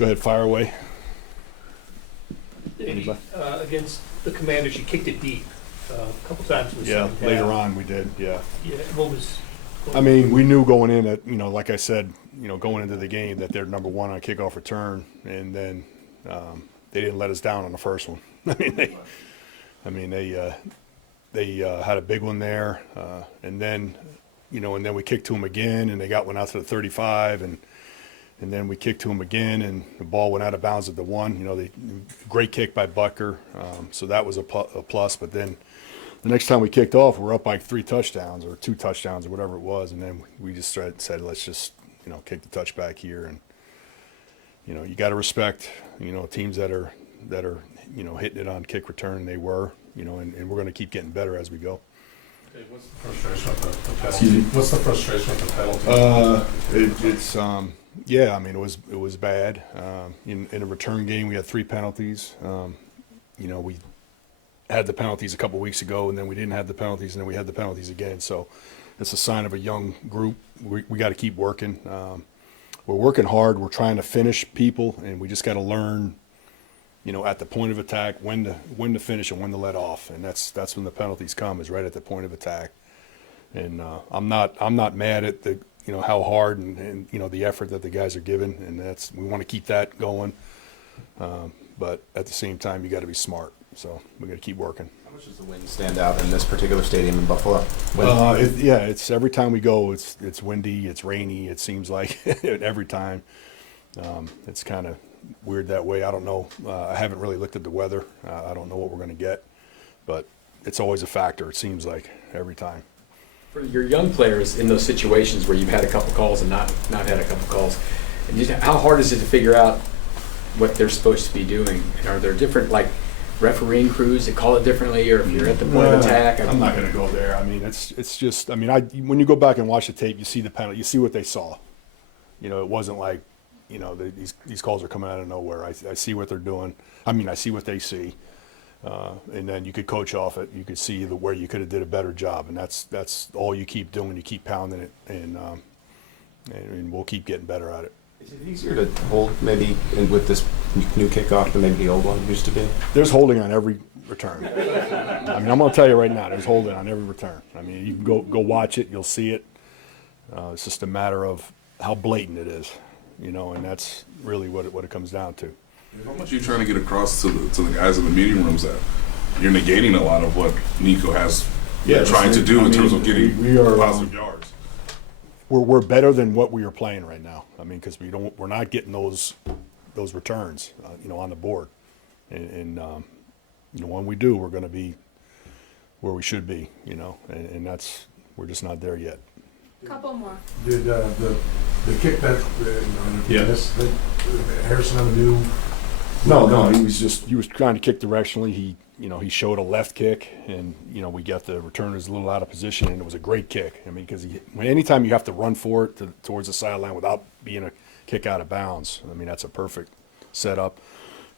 Go ahead, fire away. Against the Commanders, you kicked it deep a couple times. In the Yeah, second later half. on we did, yeah. Yeah, what was? I mean, we knew going in that, like I said, going into the game that they're number one on kickoff return, and then they didn't let us down on the first one. They had a big one there, and then we kicked to them again, and they got one out to the 35, and then we kicked to them again, and the ball went out of bounds at the 1. Great kick by Butker, so that was a plus. But then the next time we kicked off, we're up by 3 touchdowns or 2 touchdowns or whatever it was, and then we just said, let's just kick the touchback here, and you got to respect teams that are hitting it on kick return. They were, and we're going to keep getting better as we go. Okay, what's the frustration with the penalty? What's the frustration with the penalty? It's yeah, I mean it was bad. In a return game, we had 3 penalties. We had the penalties a couple weeks ago, and then we didn't have the penalties, and then we had the penalties again. So it's a sign of a young group. We got to keep working. We're working hard. We're trying to finish people, and we just got to learn, at the point of attack, when to finish and when to let off, and that's when the penalties come, is right at the point of attack. And I'm not mad at the how hard and the effort that the guys are giving, and we want to keep that going. But at the same time, you got to be smart. So we got to keep working. How much does the wind stand out in this particular stadium in Buffalo? It's every time we go, it's windy, it's rainy. It seems like every time. It's kind of weird that way. I don't know. I haven't really looked at the weather. I don't know what we're going to get, but it's always a factor. It seems like every time. For your young players in those situations where you've had a couple calls and not had a couple calls, and how hard is it to figure out what they're supposed to be doing? And are there different refereeing crews that call it differently, or if you're at the point of attack? I'm not going to go there. I mean, it's just. I mean, when you go back and watch the tape, you see the penalty. You see what they saw. It wasn't like, these calls are coming out of nowhere. I see what they're doing. I mean, I see what they see, and then you could coach off it. You could see where you could have did a better job, and that's all you keep doing. You keep pounding it, and we'll keep getting better at it. Is it easier to hold maybe with this new kickoff than maybe the old one used to be? There's holding on every return. I mean, I'm going to tell you right now, there's holding on every return. I mean, you can go watch it, you'll see it. It's just a matter of how blatant it is, and that's really what it comes down to. How much are you trying to get across to the guys in the meeting rooms that you're negating a lot of what Nico has trying to do in terms of getting positive yards? We're better than what we are playing right now. I mean, because we're not getting those returns, on the board, and when we do, we're going to be where we should be, and we're just not there yet. Couple more. Did the kick that Harrison ever do? No, he was trying to kick directionally. He showed a left kick, and we got the return was a little out of position, and it was a great kick. I mean, because anytime you have to run for it towards the sideline without being a kick out of bounds, I mean, that's a perfect setup.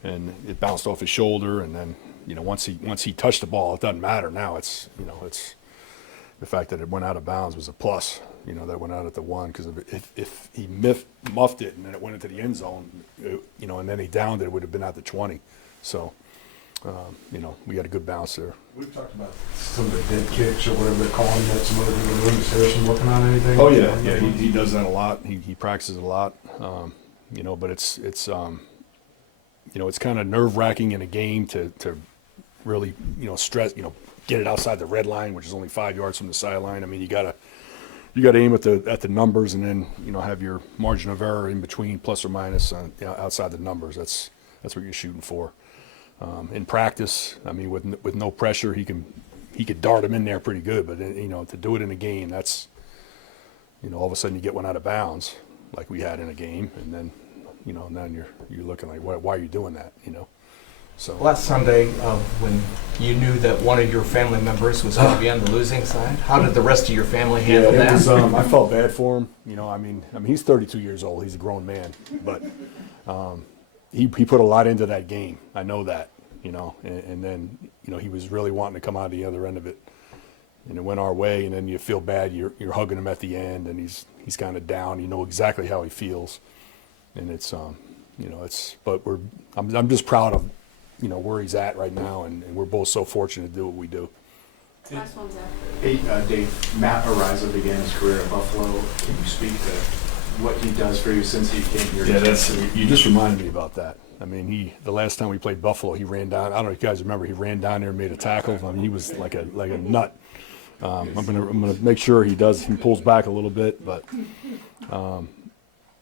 And it bounced off his shoulder, and then once he touched the ball, it doesn't matter now. It's the fact that it went out of bounds was a plus. That went out at the 1, because if he muffed it and then it went into the end zone, and then he downed it, it would have been out the 20. So, we got a good bounce there. We've talked about some of the dead kicks or whatever they're calling that. Some other people doing. Is Harrison working on anything? Oh yeah, he does that a lot. He practices a lot. But it's it's kind of nerve-wracking in a game to really stress get it outside the red line, which is only 5 yards from the sideline. I mean, you gotta aim at the numbers, and then have your margin of error in between, plus or minus outside the numbers. That's what you're shooting for. In practice, I mean, with no pressure, he could dart him in there pretty good. But to do it in a game, that's all of a sudden you get one out of bounds like we had in a game, and then then you're looking like, why are you doing that? So last Sunday, when you knew that one of your family members was going to be on the losing side, how did the rest of your family handle that? It was, I felt bad for him. I mean, he's 32 years old. He's a grown man, but he put a lot into that game. I know that, and then he was really wanting to come out the other end of it, and it went our way. And then you feel bad. You're hugging him at the end, and he's kind of down. You know exactly how he feels, and it's you know, I'm just proud of, you know, where he's at right now, and we're both so fortunate to do what we do. Last one's after. Hey, Dave, Matt Ariza began his career at Buffalo. Can you speak to what he does for you since he came here? Yeah, you just reminded me about that. I mean, the last time we played Buffalo, he ran down. I don't know if you guys remember. He ran down there and made a tackle. I mean, he was like a nut. I'm gonna make sure he pulls back a little bit, but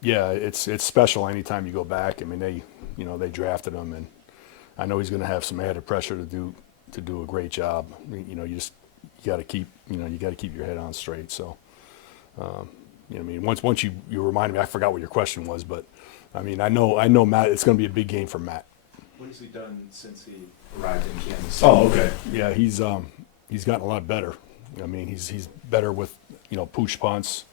yeah, it's special anytime you go back. I mean, they drafted him, and I know he's gonna have some added pressure to do a great job. You know, you got to keep your head on straight. So, you know, I mean, once you reminded me, I forgot what your question was, but I mean, I know Matt. It's going to be a big game for Matt. What has he done since he arrived in Kansas City? Oh, okay. Yeah, he's gotten a lot better. I mean, he's better with, you know, pooch punts.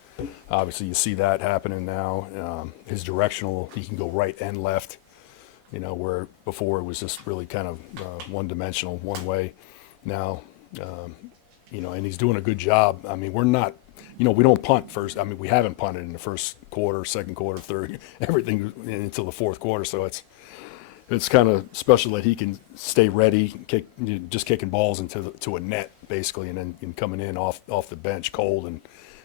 Obviously, you see that happening now. His directional, he can go right and left. You know, where before it was just really kind of one-dimensional, one way. Now, you know, and he's doing a good job. I mean, we're not, you know, we don't punt first. I mean, we haven't punted in the first quarter, second quarter, third, everything until the fourth quarter. So it's kind of special that he can stay ready, just kicking balls to a net basically, and then coming in off the bench cold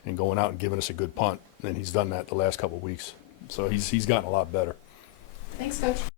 and going out and giving us a good punt. And he's done that the last couple of weeks. So he's gotten a lot better. Thanks, Coach.